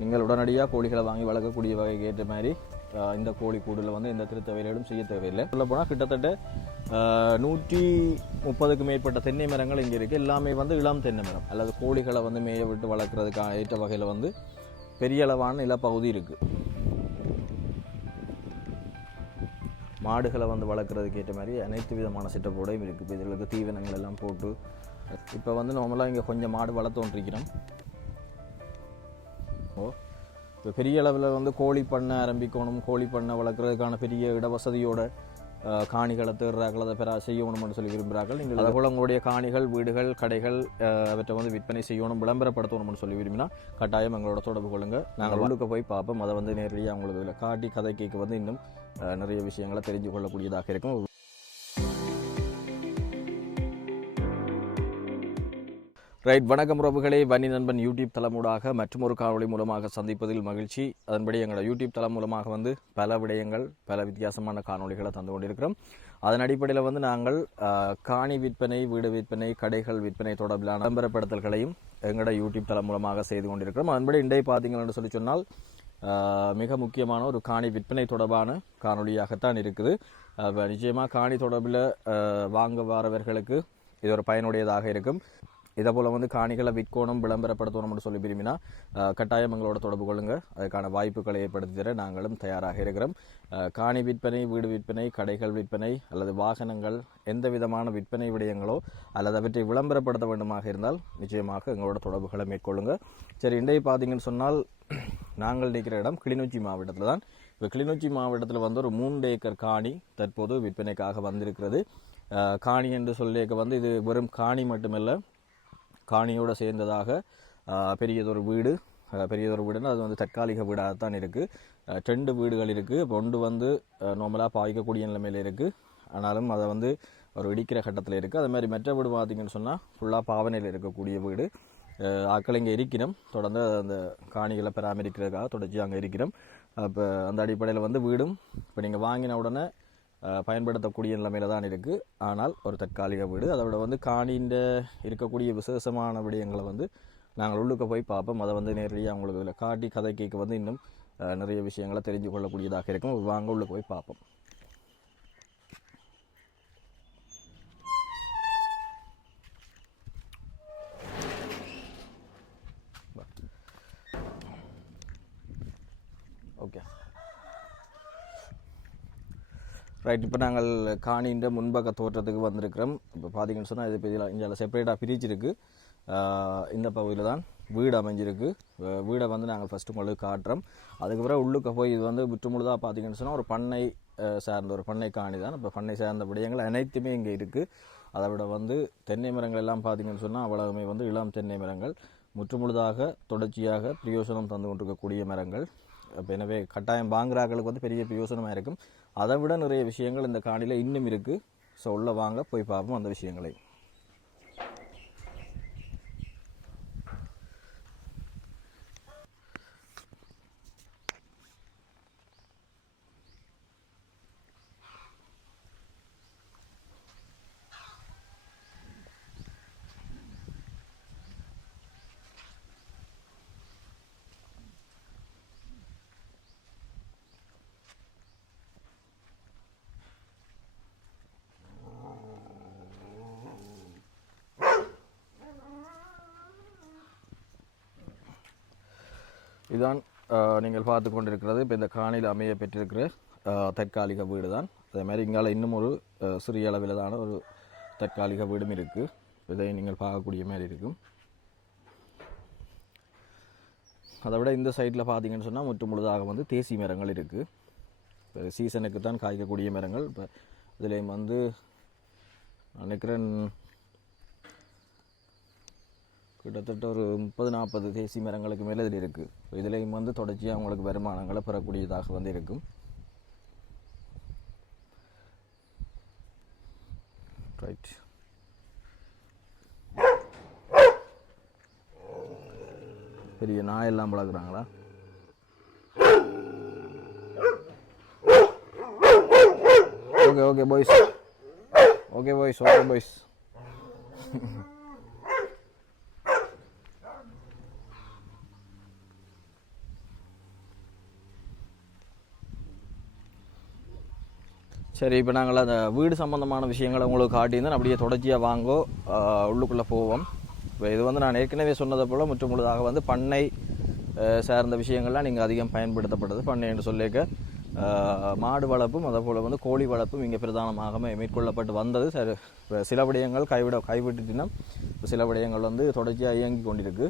நீங்கள் உடனடியாக கோழிகளை வாங்கி வளர்க்கக்கூடிய வகைக்கு ஏற்ற மாதிரி இந்த கோழி கூடில் வந்து எந்த திருத்த வேலைகளும் செய்ய தேவையில்லை. சொல்ல போனால் கிட்டத்தட்ட 130க்கு மேற்பட்ட தென்னை மரங்கள் இங்கே இருக்குது. எல்லாமே வந்து இளம் தென்னை மரம் அல்லது கோழிகளை வந்து மேய விட்டு வளர்க்குறதுக்கான ஏற்ற வகையில் வந்து பெரிய அளவான நிலப்பகுதி இருக்குது. மாடுகளை வந்து வளர்க்குறதுக்கு ஏற்ற மாதிரி அனைத்து விதமான செட்டப்போடையும் இருக்குது. இப்போ இதில் தீவனங்கள் எல்லாம் போட்டு இப்போ வந்து நார்மலாக இங்கே கொஞ்சம் மாடு வளர்த்தோன்றிருக்கிறோம். இப்போ பெரிய அளவில் வந்து கோழி பண்ணை ஆரம்பிக்கணும், கோழி பண்ணை வளர்க்குறதுக்கான பெரிய இடவசதியோட காணிகளை தேடுறார்கள், அதை பெற செய்யணும்னு சொல்லி விரும்புகிறார்கள். நீங்கள் அதுபோல் உங்களுடைய காணிகள், வீடுகள், கடைகள் அவற்றை வந்து விற்பனை செய்யணும், விளம்பரப்படுத்தணும்னு சொல்லி விரும்பினா கட்டாயம் எங்களோட தொடர்பு கொள்ளுங்கள். நாங்கள் உள்ளுக்கு போய் பார்ப்போம். அதை வந்து நேரடியாக அவங்களுக்கு இதில் காட்டி கதை கேட்க வந்து இன்னும் நிறைய விஷயங்களை தெரிஞ்சு கொள்ளக்கூடியதாக இருக்கும். ரைட், வணக்கம் உறவுகளே. வன்னி நண்பன் யூடியூப் தளமூடாக மற்றும் ஒரு காணொளி மூலமாக சந்திப்பதில் மகிழ்ச்சி. அதன்படி எங்களோட யூடியூப் தளம் மூலமாக வந்து பல விடயங்கள், பல வித்தியாசமான காணொளிகளை தந்து கொண்டிருக்கிறோம். அதன் அடிப்படையில் வந்து நாங்கள் காணி விற்பனை, வீடு விற்பனை, கடைகள் விற்பனை தொடர்பிலான விளம்பரப்படுத்தல்களையும் எங்களோட யூடியூப் தளம் மூலமாக செய்து கொண்டிருக்கிறோம். அதன்படி இன்றைய பார்த்தீங்கன்னு சொல்லி சொன்னால் மிக முக்கியமான ஒரு காணி விற்பனை தொடர்பான காணொளியாகத்தான் இருக்குது. நிச்சயமாக காணி தொடர்பில் வாங்க வரவர்களுக்கு இது ஒரு பயனுடையதாக இருக்கும். இதே போல் வந்து காணிகளை விற்கணும், விளம்பரப்படுத்தணும்னு சொல்லி விரும்பினா கட்டாயம் எங்களோட தொடர்பு கொள்ளுங்கள். அதுக்கான வாய்ப்புகளை ஏற்படுத்தி தர நாங்களும் தயாராக இருக்கிறோம். காணி விற்பனை, வீடு விற்பனை, கடைகள் விற்பனை அல்லது வாகனங்கள், எந்த விதமான விற்பனை விடயங்களோ அல்லது அவற்றை விளம்பரப்படுத்த வேண்டுமாக இருந்தால் நிச்சயமாக எங்களோட தொடர்புகளை மேற்கொள்ளுங்கள். சரி, இன்றைய பார்த்தீங்கன்னு சொன்னால் நாங்கள் நிற்கிற இடம் கிளிநொச்சி மாவட்டத்தில் தான். இப்போ கிளிநொச்சி மாவட்டத்தில் வந்து ஒரு 3 ஏக்கர் காணி தற்போது விற்பனைக்காக வந்திருக்கிறது. காணி என்று சொல்லியிருக்க வந்து இது வெறும் காணி மட்டுமல்ல, காணியோடு சேர்ந்ததாக பெரியதொரு வீடுன்னா அது வந்து தற்காலிக வீடாகத்தான் இருக்குது. 2 வீடுகள் இருக்குது. இப்போ ஒன்று வந்து நார்மலாக பாய்க்கக்கூடிய நிலைமையில் இருக்குது, ஆனாலும் அதை வந்து ஒரு இடிக்கிற கட்டத்தில் இருக்குது. அது மாதிரி மற்ற வீடு பார்த்திங்கன்னு சொன்னால் ஃபுல்லாக பாவனையில் இருக்கக்கூடிய வீடு. ஆக்கள் இங்கே இருக்கிறோம், தொடர்ந்து அந்த காணிகளை பராமரிக்கிறதுக்காக தொடர்ச்சி அங்கே இருக்கிறோம். அப்போ அந்த அடிப்படையில் வந்து வீடும் இப்போ நீங்கள் வாங்கின உடனே பயன்படுத்தக்கூடிய நிலைமையில் தான் இருக்குது. ஆனால் ஒரு தற்காலிக வீடு. அதை விட வந்து காணின்ற இருக்கக்கூடிய விசேஷமான விடயங்களை வந்து நாங்கள் உள்ளுக்க போய் பார்ப்போம். அதை வந்து நேரடியாக அவங்களுக்கு இதில் காட்டி கதை கேட்க வந்து இன்னும் நிறைய விஷயங்களை தெரிஞ்சு கொள்ளக்கூடியதாக இருக்கும். வாங்க உள்ளுக்கு போய் பார்ப்போம். ஓகே ரைட், இப்போ நாங்கள் காணின்ற முன்பக்க தோற்றத்துக்கு வந்திருக்கிறோம். இப்போ பார்த்தீங்கன்னு சொன்னால் இது இதில் இங்கே செப்பரேட்டாக பிரிச்சிருக்கு. இந்த பகுதியில் தான் வீடு அமைஞ்சிருக்கு. வீடை வந்து நாங்கள் ஃபஸ்ட்டு உங்களுக்கு காட்டுறோம். அதுக்கப்புறம் உள்ளுக்க போய் இது வந்து முற்றுமுழுதாக பார்த்தீங்கன்னு சொன்னால் ஒரு பண்ணை சார்ந்த ஒரு பண்ணை காணி தான். இப்போ பண்ணை சார்ந்த விடயங்கள் அனைத்துமே இங்கே இருக்குது. அதை விட வந்து தென்னை மரங்கள் எல்லாம் பார்த்தீங்கன்னு சொன்னால் அவ்வளவுமே வந்து இளம் தென்னை மரங்கள், முற்றுமுழுதாக தொடர்ச்சியாக பிரயோசனம் தந்து கொண்டிருக்கக்கூடிய மரங்கள். இப்போ எனவே கட்டாயம் வாங்குறாக்களுக்கு வந்து பெரிய பிரயோசனமாக இருக்கும். அதை விட நிறைய விஷயங்கள் இந்த காணியில் இன்னும் இருக்குது. ஸோ உள்ளே வாங்க போய் பார்ப்போம் அந்த விஷயங்களை. இதுதான் நீங்கள் பார்த்து கொண்டிருக்கிறது இப்போ இந்த காணியில் அமைய பெற்றிருக்கிற தற்காலிக வீடு தான். அதே மாதிரி இங்கால இன்னும் ஒரு சிறிய அளவிலான ஒரு தற்காலிக வீடும் இருக்குது. இதை நீங்கள் பார்க்கக்கூடிய மாதிரி இருக்கும். அதை விட இந்த சைடில் பார்த்தீங்கன்னு சொன்னால் முற்று முழுதாக வந்து தேசி மரங்கள் இருக்குது. இப்போ சீசனுக்கு தான் காய்க்கக்கூடிய மரங்கள். இப்போ இதுலேயும் வந்து நினைக்கிறேன் கிட்டத்தட்ட ஒரு 30-40 தேசி மரங்களுக்கு மேலே இதில் இருக்குது. இதுலேயும் வந்து தொடர்ச்சியாக அவங்களுக்கு வருமானங்களை பெறக்கூடியதாக வந்து இருக்கும். ரைட், பெரிய நாயெல்லாம் வளர்க்குறாங்களா? Okay boys, okay boys. சரி, இப்போ நாங்கள் அந்த வீடு சம்மந்தமான விஷயங்களை உங்களுக்கு காட்டியிருந்தேன். அப்படியே தொடர்ச்சியாக வாங்கோ உள்ளுக்குள்ளே போவோம். இப்போ இது வந்து நான் ஏற்கனவே சொன்னதை போல் முற்றுமுழுதாக வந்து பண்ணை சார்ந்த விஷயங்கள்லாம் நீங்கள் அதிகம் பயன்படுத்தப்படுது. பண்ணை என்று சொல்லிக்க மாடு வளர்ப்பும் அதே போல் வந்து கோழி வளர்ப்பும் இங்கே பிரதானமாக மேற்கொள்ளப்பட்டு வந்தது. சரி, சில விடயங்கள் கைவிட்டுட்டினா சில விடயங்கள் வந்து தொடர்ச்சியாக இயங்கி கொண்டிருக்கு.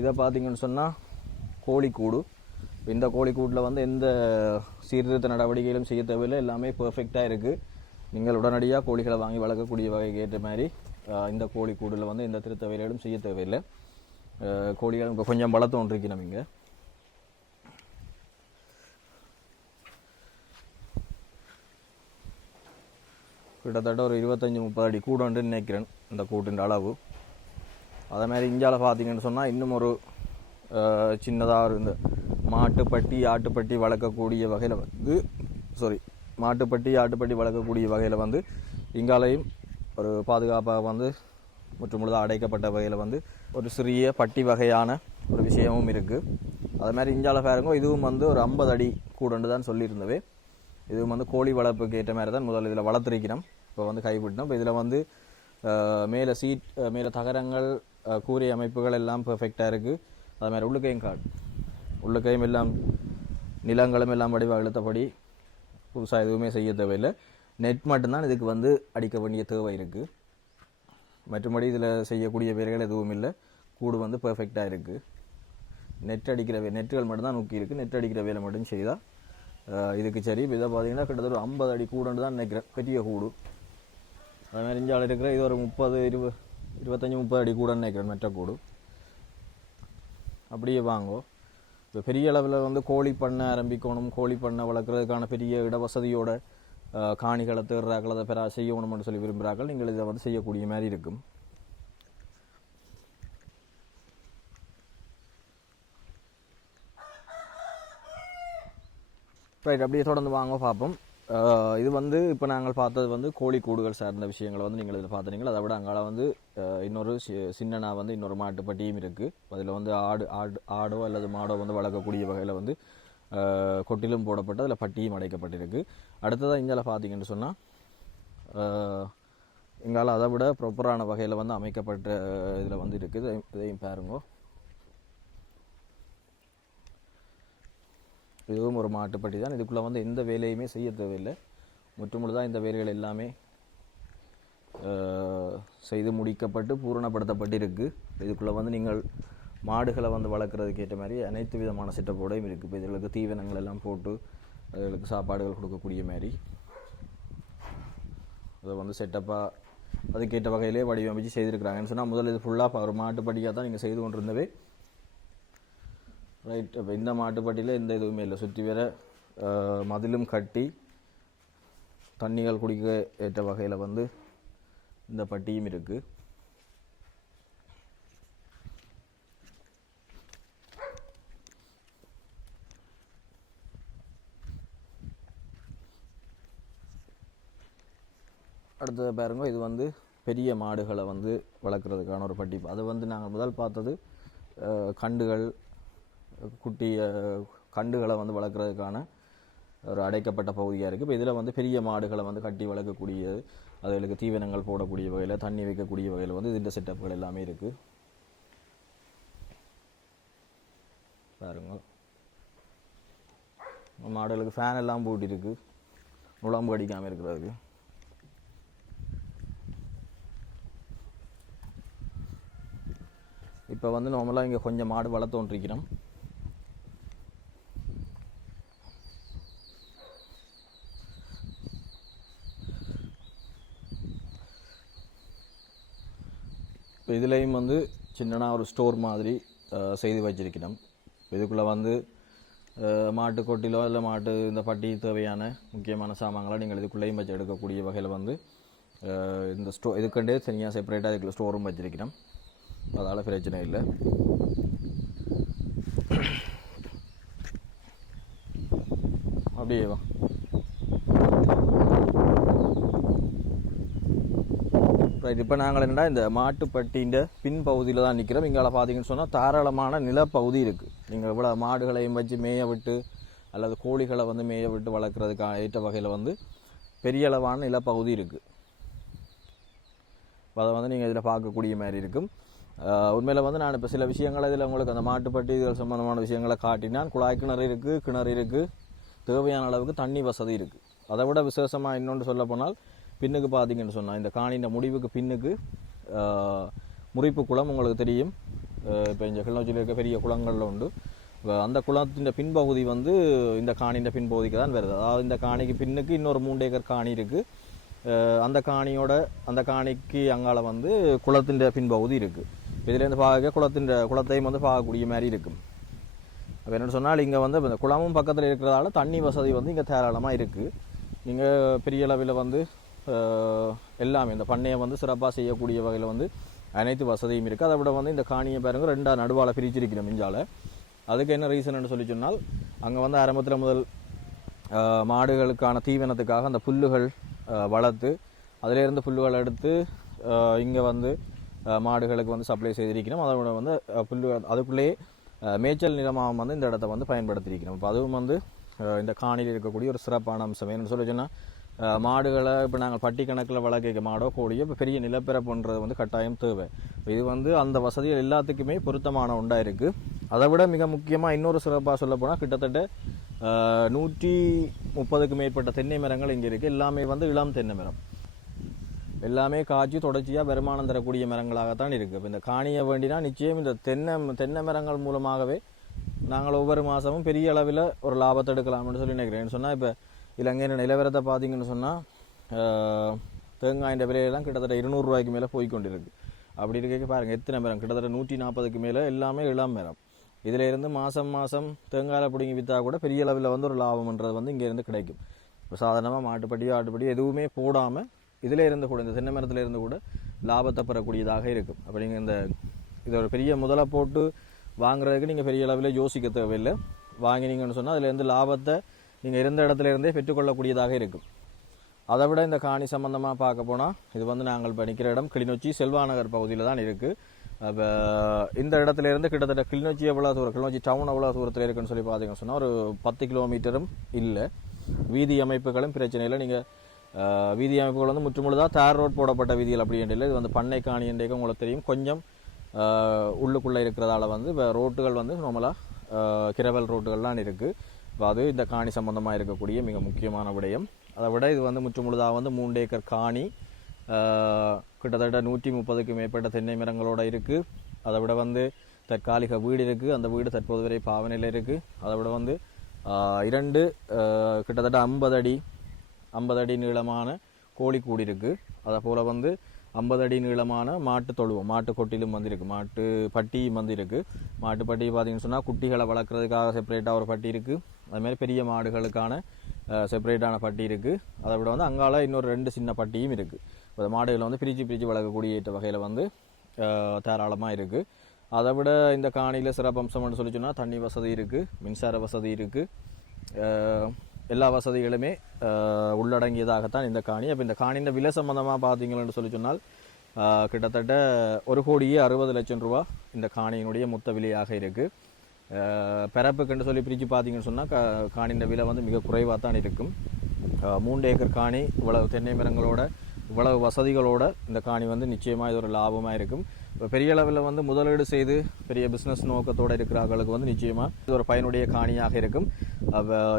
இதை பார்த்தீங்கன்னு சொன்னால் கோழிக்கூடு. இந்த கோழிக்கூட்டில் வந்து எந்த சீர்திருத்த நடவடிக்கைகளும் செய்ய தேவையில்லை, எல்லாமே பெர்ஃபெக்டாக இருக்குது. நீங்கள் உடனடியாக கோழிகளை வாங்கி வளர்க்கக்கூடிய வகைக்கு ஏற்ற மாதிரி இந்த கோழிக்கூடில் வந்து எந்த திருத்த வேலைகளும் செய்ய தேவையில்லை. கோழிகள் இப்போ கொஞ்சம் வளர்த்தோன்றிருக்கு. நம்ம இங்கே கிட்டத்தட்ட ஒரு 25-30 அடி கூடன்னு நினைக்கிறேன் இந்த கூட்டின் அளவு. அதே மாதிரி இந்தியாவில் பார்த்தீங்கன்னு சொன்னால் இன்னும் ஒரு சின்னதாக இந்த மாட்டுப்பட்டி ஆட்டுப்பட்டி வளர்க்கக்கூடிய வகையில் வந்து மாட்டுப்பட்டி ஆட்டுப்பட்டி வளர்க்கக்கூடிய வகையில் வந்து இங்காலையும் ஒரு பாதுகாப்பாக வந்து முற்றுமுழுதாக அடைக்கப்பட்ட வகையில் வந்து ஒரு சிறிய பட்டி வகையான ஒரு விஷயமும் இருக்குது. அது மாதிரி இந்தியாவில் பாருங்க, இதுவும் வந்து ஒரு 50 அடி கூடண்டு தான் சொல்லியிருந்தவே. இதுவும் வந்து கோழி வளர்ப்புக்கு ஏற்ற மாதிரி தான் முதல்ல இதில் வளர்த்துருக்கிறோம். இப்போ வந்து கைவிட்டோம். இப்போ இதில் வந்து மேலே மேலே தகரங்கள் கூரை அமைப்புகள் எல்லாம் பெர்ஃபெக்டாக இருக்குது. அது மாதிரி உள்ளுக்கையும் எல்லாம் நிலங்களும் எல்லாம் வடிவாக இழுத்தபடி புதுசாக எதுவுமே செய்ய தேவையில்லை. நெட் மட்டும்தான் இதுக்கு வந்து அடிக்க வேண்டிய தேவை இருக்குது. மற்றபடி இதில் செய்யக்கூடிய வேலைகள் எதுவும் இல்லை. கூடு வந்து பெர்ஃபெக்டாக இருக்குது. நெட்டுகள் மட்டும்தான் நோக்கி இருக்குது. நெட் அடிக்கிற வேலை மட்டும் செய்தால் இதுக்கு சரி. இதை பார்த்தீங்கன்னா கிட்டத்தட்ட ஒரு 50 அடி கூடுன்னு தான் நினைக்கிறேன், பெரிய கூடு. அதுமாதிரி இஞ்சால் இருக்கிற இது ஒரு 25-30 அடி கூடன்னு நினைக்கிறேன் மற்ற கூடு. அப்படியே வாங்கோ. இப்போ பெரிய அளவில் வந்து கோழி பண்ணை ஆரம்பிக்கணும், கோழி பண்ணை வளர்க்குறதுக்கான பெரிய இடவசதியோட காணிகளை தேடுறாக்கள், அதை செய்யணும்னு சொல்லி விரும்புகிறார்கள். நீங்கள் இதை வந்து செய்யக்கூடிய மாதிரி இருக்கும். ரைட், அப்படியே தொடர்ந்து வாங்க பார்ப்போம். இது வந்து இப்போ நாங்கள் பார்த்தது வந்து கோழிக்கூடுகள் சார்ந்த விஷயங்களை வந்து நீங்கள் இதில் பார்த்துறீங்களா. அதை விட அங்கால வந்து இன்னொரு சின்னனா வந்து இன்னொரு மாட்டுப்பட்டியும் இருக்குது. அதில் வந்து ஆடோ அல்லது மாடோ வந்து வளர்க்கக்கூடிய வகையில் வந்து கொட்டிலும் போடப்பட்டு அதில் பட்டியும் அடைக்கப்பட்டிருக்கு. அடுத்ததாக இங்கால பார்த்தீங்கன்னு சொன்னால் எங்களால் அதை விட ப்ராப்பரான வகையில் வந்து அமைக்கப்பட்ட இதில் வந்து இருக்குது. இதையும் பாருங்கோ. இதுவும் ஒரு மாட்டுப்பட்டி தான். இதுக்குள்ளே வந்து எந்த வேலையுமே செய்ய தேவையில்லை. முற்றுமுழுதாக இந்த வேலைகள் எல்லாமே செய்து முடிக்கப்பட்டு பூரணப்படுத்தப்பட்டிருக்கு. இதுக்குள்ளே வந்து நீங்கள் மாடுகளை வந்து வளர்க்குறதுக்கு ஏற்ற மாதிரி அனைத்து விதமான செட்டப்போடையும் இருக்குது. இப்போ இதுகளுக்கு தீவனங்கள் எல்லாம் போட்டு அதுகளுக்கு சாப்பாடுகள் கொடுக்கக்கூடிய மாதிரி அதை வந்து செட்டப்பாக அதுக்கேற்ற வகையிலே வடிவமைச்சு செய்திருக்கிறாங்கன்னு சொன்னால் முதல்ல இது ஃபுல்லாக ஒரு மாட்டுப்பட்டியாக தான் நீங்கள் செய்து கொண்டிருந்தவே. ரைட், இப்போ இந்த மாட்டுப்பட்டியில் எந்த இதுவுமே இல்லை. சுற்றி வேற மதிலும் கட்டி தண்ணிகள் குடிக்க ஏற்ற வகையில் வந்து இந்த பட்டியும் இருக்குது. அடுத்தது பாருங்க, இது வந்து பெரிய மாடுகளை வந்து வளர்க்குறதுக்கான ஒரு பட்டி. அதை வந்து நாங்கள் முதல் பார்த்தது கண்டுகள் கண்டுகளை வந்து வளர்க்குறதுக்கான ஒரு அடைக்கப்பட்ட பகுதியாக இருக்குது. இப்போ இதில் வந்து பெரிய மாடுகளை வந்து கட்டி வளர்க்கக்கூடியது, அதுகளுக்கு தீவனங்கள் போடக்கூடிய வகையில், தண்ணி வைக்கக்கூடிய வகையில் வந்து இந்த செட்டப்புகள் எல்லாமே இருக்குது. பாருங்க, மாடுகளுக்கு ஃபேன் எல்லாம் போட்டிருக்கு, நுழம்பு அடிக்காமல் இருக்கிறதுக்கு. இப்போ வந்து நார்மலாக இங்கே கொஞ்சம் மாடு வளர்த்தோன்றிருக்கிறோம். இப்போ இதுலேயும் வந்து சின்னனா ஒரு ஸ்டோர் மாதிரி செய்து வச்சிருக்கிறோம். இதுக்குள்ளே வந்து மாட்டு கொட்டிலோ இல்லை மாட்டு இந்த பட்டி தேவையான முக்கியமான சாமான்களை நீங்கள் இதுக்குள்ளேயும் வச்சு எடுக்கக்கூடிய வகையில் வந்து இந்த இதுக்கண்டே தனியாக செப்பரேட்டாக இதுக்குள்ள ஸ்டோரும் வச்சிருக்கிறோம். அதால் பிரச்சனை இல்லை. அப்படியே வா. ரைட், இப்போ நாங்கள் என்னடா இந்த மாட்டுப்பட்டின்ற பின்பகுதியில் தான் நிற்கிறோம். இங்கே பார்த்தீங்கன்னு சொன்னால் தாராளமான நிலப்பகுதி இருக்குது. நீங்கள் இவ்வளோ மாடுகளையும் வச்சு மேய விட்டு அல்லது கோழிகளை வந்து மேய விட்டு வளர்க்குறதுக்கு ஏற்ற வகையில் வந்து பெரிய அளவான நிலப்பகுதி இருக்குது. அதை வந்து நீங்கள் இதில் பார்க்கக்கூடிய மாதிரி இருக்கும். உண்மையில் வந்து நான் இப்போ சில விஷயங்களை இதில் உங்களுக்கு அந்த மாட்டுப்பட்டி இதுகள் சம்மந்தமான விஷயங்களை காட்டினான். குழாய் கிணறு இருக்குது, தேவையான அளவுக்கு தண்ணி வசதி இருக்குது. அதை விட விசேஷமாக இன்னொன்று சொல்ல போனால் பின்னுக்கு பார்த்தீங்கன்னு சொன்னால் இந்த காணியின் முடிவுக்கு பின்னுக்கு முறிப்பு குளம் உங்களுக்கு தெரியும். இப்போ இந்த கிளிநொச்சியில் இருக்க பெரிய குளங்களில் உண்டு. அந்த குளத்தின் பின்பகுதி வந்து இந்த காணியின் பின்பகுதிக்கு தான் வருது. அதாவது இந்த காணிக்கு பின்னுக்கு இன்னொரு 3 ஏக்கர் காணி இருக்குது. அந்த காணிக்கு அங்கால வந்து குளத்தின் பின்பகுதி இருக்குது. இதுலேருந்து பார்க்க குளத்தையும் வந்து பார்க்கக்கூடிய மாதிரி இருக்கும். அப்போ என்னென்னு சொன்னால் இங்கே வந்து இந்த குளமும் பக்கத்தில் இருக்கிறதால தண்ணி வசதி வந்து இங்கே தாராளமாக இருக்குது. நீங்கள் பெரிய அளவில் வந்து எல்லாமே இந்த பண்ணையை வந்து சிறப்பாக செய்யக்கூடிய வகையில் வந்து அனைத்து வசதியும் இருக்குது. அதை விட வந்து இந்த காணியை பாருங்க 2 நடுவால் பிரிச்சிருக்கிறோம் மிஞ்சால். அதுக்கு என்ன ரீசன் சொல்லி சொன்னால் அங்கே வந்து ஆரம்பத்தில் முதல் மாடுகளுக்கான தீவனத்துக்காக அந்த புல்லுகள் வளர்த்து அதிலேருந்து புல்லுகள் எடுத்து இங்கே வந்து மாடுகளுக்கு வந்து சப்ளை செய்திருக்கிறோம். அதோட வந்து புல்லு அதுக்குள்ளேயே மேய்ச்சல் நிலமாக வந்து இந்த இடத்த வந்து பயன்படுத்தியிருக்கிறோம். இப்போ அதுவும் வந்து இந்த காணியில் இருக்கக்கூடிய ஒரு சிறப்பான அம்சம். என்னென்னு சொல்லி சொன்னால் மாடுகளை இப்போ நாங்கள் பட்டி கணக்கில் வளர்க்க மாடோ கோழியோ இப்போ பெரிய நிலப்பரப்புன்றது வந்து கட்டாயம் தேவை. இது வந்து அந்த வசதிகள் எல்லாத்துக்குமே பொருத்தமான ஒன்றாக இருக்குது. அதை விட மிக முக்கியமாக இன்னொரு சிறப்பாக சொல்ல போனால் கிட்டத்தட்ட 130க்கு மேற்பட்ட தென்னை மரங்கள் இங்கே இருக்குது. எல்லாமே வந்து இளம் தென்னை மரம், எல்லாமே காய்ச்சி தொடர்ச்சியாக வருமானம் தரக்கூடிய மரங்களாகத்தான் இருக்குது. இப்போ இந்த காணியை வேண்டினா நிச்சயம் இந்த தென்னை மரங்கள் மூலமாகவே நாங்கள் ஒவ்வொரு மாதமும் பெரிய அளவில் ஒரு லாபத்தை எடுக்கலாம்னு சொல்லி நினைக்கிறேன். சொன்னால் இப்போ இலங்கையின் நிலவரத்தை பார்த்தீங்கன்னு சொன்னால் தேங்காயின் விலையெல்லாம் கிட்டத்தட்ட 200 ரூபாய்க்கு மேலே போய்கொண்டிருக்கு. அப்படி இருக்க பாருங்கள் எத்தனை மரம், கிட்டத்தட்ட 140க்கு மேலே எல்லாமே இளம் மரம். இதில் இருந்து மாதம் தேங்காயில் பிடிங்கி விற்றா கூட பெரிய அளவில் வந்து ஒரு லாபம்ன்றது வந்து இங்கேருந்து கிடைக்கும். இப்போ சாதாரணமாக மாட்டுப்பட்டியோ ஆட்டுப்படியோ எதுவுமே போடாமல் இதில் இருந்து கூட இந்த தென்னை மரத்தில் இருந்து கூட லாபத்தை பெறக்கூடியதாக இருக்கும். அப்போ நீங்கள் இதை ஒரு பெரிய முதலை போட்டு வாங்குறதுக்கு நீங்கள் பெரிய அளவில் யோசிக்க தேவையில்லை. வாங்கினீங்கன்னு சொன்னால் அதிலேருந்து லாபத்தை நீங்கள் இருந்த இடத்துல இருந்தே பெற்றுக்கொள்ளக்கூடியதாக இருக்கும். அதை விட இந்த காணி சம்பந்தமாக பார்க்க போனால் இது வந்து நாங்கள் படிக்கிற இடம் கிளிநொச்சி செல்வாநகர் பகுதியில் தான் இருக்குது. அப்போ இந்த இடத்துல இருந்து கிட்டத்தட்ட கிளிநொச்சி எவ்வளோ தூரம், கிளிநொச்சி டவுன் எவ்வளோ தூரத்தில் இருக்குன்னு சொல்லி பார்த்தீங்கன்னு சொன்னால் ஒரு 10 கிலோமீட்டரும் இல்லை. வீதி அமைப்புகளும் பிரச்சனை இல்லை. நீங்கள் வீதி அமைப்புகள் வந்து முற்றுமுழுதாக தார் ரோட் போடப்பட்ட வீதிகள் அப்படி இல்லை. இது வந்து பண்ணை காணி என்றைக்கு உங்களுக்கு தெரியும். கொஞ்சம் உள்ளுக்குள்ளே இருக்கிறதால வந்து இப்போ ரோட்டுகள் வந்து நார்மலாக கிரவல் ரோட்டுகள்லாம் இருக்குது. இப்போ அது இந்த காணி சம்பந்தமாக இருக்கக்கூடிய மிக முக்கியமான விடயம். அதை விட இது வந்து முற்றுமுழுதாக வந்து 3 ஏக்கர் காணி, கிட்டத்தட்ட 130க்கு மேற்பட்ட தென்னை மரங்களோடு இருக்குது. அதை விட வந்து தற்காலிக வீடு இருக்குது. அந்த வீடு தற்போது வரை பாவனையில் இருக்குது. அதை விட வந்து 2 கிட்டத்தட்ட 50 அடி நீளமான கோழிக்கூடு இருக்குது. அதை போல் வந்து 50 அடி நீளமான மாட்டு தொழுவம், மாட்டு கொட்டிலும் வந்து இருக்குது, மாட்டு பட்டியும் வந்து இருக்குது. மாட்டு பட்டி பார்த்தீங்கன்னு சொன்னால் குட்டிகளை வளர்க்குறதுக்காக செப்பரேட்டாக ஒரு பட்டி இருக்குது. அதுமாதிரி பெரிய மாடுகளுக்கான செப்பரேட்டான பட்டி இருக்குது. அதை விட வந்து அங்கால இன்னொரு 2 சின்ன பட்டியும் இருக்குது. இப்போ மாடுகளை வந்து பிரித்து வளர்க்கக்கூடிய ஏற்ற வகையில் வந்து தாராளமாக இருக்குது. அதை விட இந்த காணியில் சிறப்பம்சம்னு சொல்லி சொன்னால் தண்ணி வசதி இருக்குது, மின்சார வசதி இருக்குது. எல்லா வசதிகளுமே உள்ளடங்கியதாகத்தான் இந்த காணி. அப்போ இந்த காணியின் விலை சம்பந்தமாக பார்த்தீங்கன்னு சொல்லி சொன்னால் கிட்டத்தட்ட 1,60,00,000 ரூபா இந்த காணியினுடைய மொத்த விலையாக இருக்குது. பிறப்புக்குன்னு சொல்லி பிரித்து பார்த்தீங்கன்னு சொன்னால் காணியின் விலை வந்து மிக குறைவாக தான் இருக்கும். 3 ஏக்கர் காணி, இவ்வளவு தென்னை மரங்களோட இவ்வளவு வசதிகளோட இந்த காணி வந்து நிச்சயமாக இது ஒரு லாபமாக இருக்கும். இப்போ பெரிய அளவில் வந்து முதலீடு செய்து பெரிய பிஸ்னஸ் நோக்கத்தோடு இருக்கிறவர்களுக்கு வந்து நிச்சயமாக இது ஒரு பயனுடைய காணியாக இருக்கும்.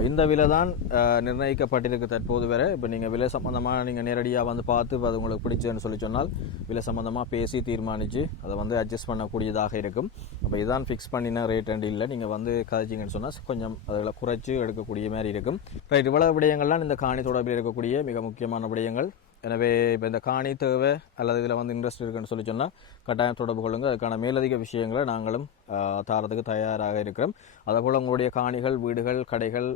இந்த விலை தான் நிர்ணயிக்கப்பட்டிருக்கு தற்போது வரை. இப்போ நீங்கள் விலை சம்மந்தமாக நீங்கள் நேரடியாக வந்து பார்த்து அது உங்களுக்கு பிடிச்சதுன்னு சொல்லி சொன்னால் விலை சம்மந்தமாக பேசி தீர்மானித்து அதை வந்து அட்ஜஸ்ட் பண்ணக்கூடியதாக இருக்கும். அப்போ இதுதான் ஃபிக்ஸ் பண்ணின ரேட் அண்ட் இல்லை, நீங்கள் வந்து கதைச்சிங்கன்னு சொன்னால் கொஞ்சம் அதில் குறைச்சி எடுக்கக்கூடிய மாதிரி இருக்கும். ரைட், இவ்வளவு விடயங்கள்லாம் இந்த காணி தொடர்பில் இருக்கக்கூடிய மிக முக்கியமான விடயங்கள். எனவே இப்போ இந்த காணி தேவை அல்லது இதில் வந்து இன்ட்ரெஸ்ட் இருக்குன்னு சொல்லி சொன்னால் கட்டாயம் தொடர்பு கொள்ளுங்கள். அதுக்கான மேலதிக விஷயங்களை நாங்களும் தாரத்துக்கு தயாராக இருக்கிறோம். அதேபோல் உங்களுடைய காணிகள், வீடுகள், கடைகள்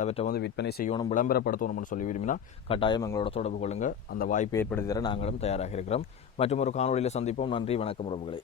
அவற்றை வந்து விற்பனை செய்யணும், விளம்பரப்படுத்தணும்னு சொல்லி விரும்பினா கட்டாயம் எங்களோட தொடர்பு கொள்ளுங்கள். அந்த வாய்ப்பை ஏற்படுத்தி தர நாங்களும் தயாராக இருக்கிறோம். மற்றும் ஒரு காணொலியில் சந்திப்போம். நன்றி, வணக்கம் உறவுகளே.